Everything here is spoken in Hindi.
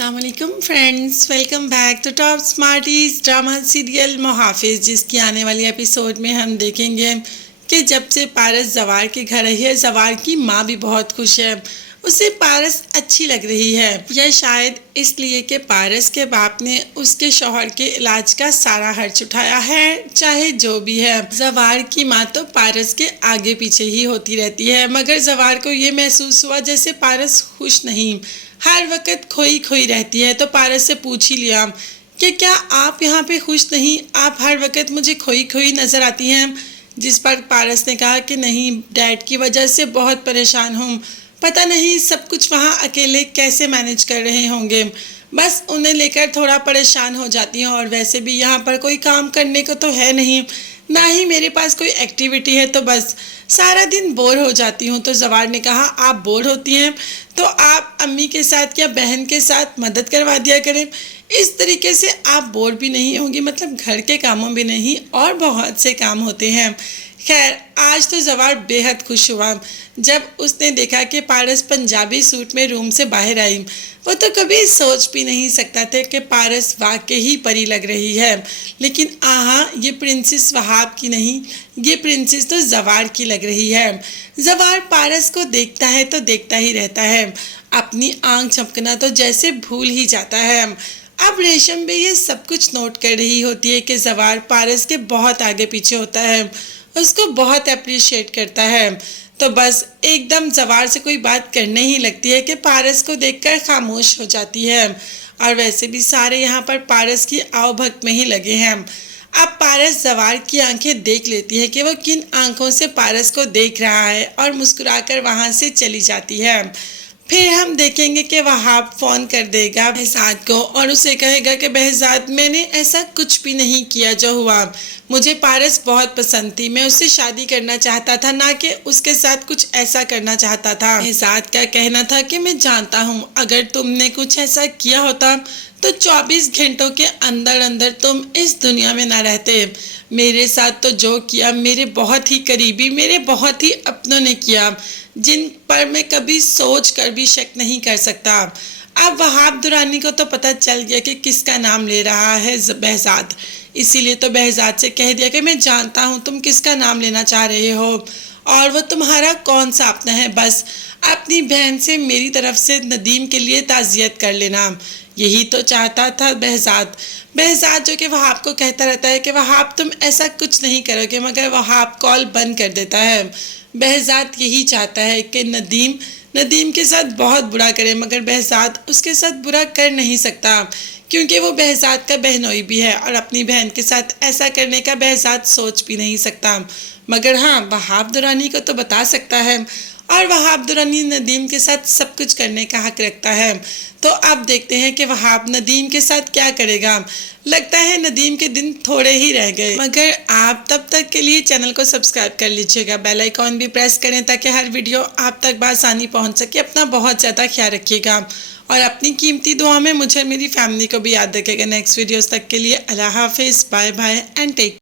अस्सलामुअलैकुम friends, welcome back to top smarties drama serial Muhafiz, जिसकी आने वाली एपिसोड में हम देखेंगे कि जब से पारस जवार के घर आई है, जवार की माँ भी बहुत खुश है। उसे पारस अच्छी लग रही है। यह शायद इसलिए कि पारस के बाप ने उसके शौहर के इलाज का सारा खर्च उठाया है। चाहे जो भी है, जवार की माँ तो पारस के आगे पीछे ही होती रहती है, मगर जवार को ये महसूस हुआ जैसे पारस खुश नहीं, हर वक्त खोई खोई रहती है। तो पारस से पूछ ही लिया कि क्या आप यहाँ पे खुश नहीं, आप हर वक्त मुझे खोई खोई नज़र आती हैं। जिस पर पारस ने कहा कि नहीं, डैड की वजह से बहुत परेशान हूँ, पता नहीं सब कुछ वहाँ अकेले कैसे मैनेज कर रहे होंगे, बस उन्हें लेकर थोड़ा परेशान हो जाती हूँ। और वैसे भी यहाँ पर कोई काम करने को तो है नहीं, ना ही मेरे पास कोई एक्टिविटी है, तो बस सारा दिन बोर हो जाती हूँ। तो जवार ने कहा, आप बोर होती हैं तो आप अम्मी के साथ या बहन के साथ मदद करवा दिया करें, इस तरीके से आप बोर भी नहीं होंगी। मतलब घर के कामों भी नहीं, और बहुत से काम होते हैं। खैर, आज तो जवार बेहद खुश हुआ जब उसने देखा कि पारस पंजाबी सूट में रूम से बाहर आई। वो तो कभी सोच भी नहीं सकता था कि पारस वाकई ही परी लग रही है, लेकिन आहा, ये प्रिंसेस वहाब की नहीं, ये प्रिंसेस तो जवार की लग रही है। जवार पारस को देखता है तो देखता ही रहता है, अपनी आंख झपकना तो जैसे भूल ही जाता है। अब रेशम भी ये सब कुछ नोट कर रही होती है कि जवार पारस के बहुत आगे पीछे होता है, उसको बहुत अप्रिशिएट करता है। तो बस एकदम जवार से कोई बात करने ही लगती है कि पारस को देखकर खामोश हो जाती है। और वैसे भी सारे यहाँ पर पारस की आवभगत में ही लगे हैं। अब पारस जवार की आंखें देख लेती है कि वो किन आंखों से पारस को देख रहा है, और मुस्कुराकर वहाँ से चली जाती है। फिर हम देखेंगे कि वहाब फ़ोन कर देगा बहजाद को और उसे कहेगा कि बहजाद, मैंने ऐसा कुछ भी नहीं किया जो हुआ। मुझे पारस बहुत पसंद थी, मैं उससे शादी करना चाहता था, ना कि उसके साथ कुछ ऐसा करना चाहता था। बहजाद का कहना था कि मैं जानता हूँ, अगर तुमने कुछ ऐसा किया होता तो 24 घंटों के अंदर अंदर तुम इस दुनिया में ना रहते। मेरे साथ तो जो किया मेरे बहुत ही करीबी, मेरे बहुत ही अपनों ने किया, जिन पर मैं कभी सोच कर भी शक नहीं कर सकता। अब वहाब दुरानी को तो पता चल गया कि किसका नाम ले रहा है बहजाद, इसीलिए तो बहजाद से कह दिया कि मैं जानता हूँ तुम किसका नाम लेना चाह रहे हो, और वो तुम्हारा कौन सा अपना है। बस अपनी बहन से मेरी तरफ से नदीम के लिए ताज़ियत कर लेना, यही तो चाहता था बहजाद। बहजाद जो कि वहाब को कहता रहता है कि वहाब तुम ऐसा कुछ नहीं करोगे, मगर वहाब कॉल बंद कर देता है। बहजाद यही चाहता है कि नदीम के साथ बहुत बुरा करे, मगर बहजाद उसके साथ बुरा कर नहीं सकता, क्योंकि वो बहजाद का बहनोई भी है, और अपनी बहन के साथ ऐसा करने का बहजाद सोच भी नहीं सकता। मगर हाँ, वहाब दुरानी को तो बता सकता है, और वहाब दुरानी नदीम के साथ सब कुछ करने का हक रखता है। तो अब देखते हैं कि वहाब नदीम के साथ क्या करेगा। लगता है नदीम के दिन थोड़े ही रह गए, मगर आप तब तक के लिए चैनल को सब्सक्राइब कर लीजिएगा, बेल आइकॉन भी प्रेस करें ताकि हर वीडियो आप तक बआसानी पहुंच सके। अपना बहुत ज़्यादा ख्याल रखिएगा, और अपनी कीमती दुआ में मुझे और मेरी फैमिली को भी याद रखिएगा। नेक्स्ट वीडियोस तक के लिए अल्लाह हाफिज़, बाय बाय एंड टेक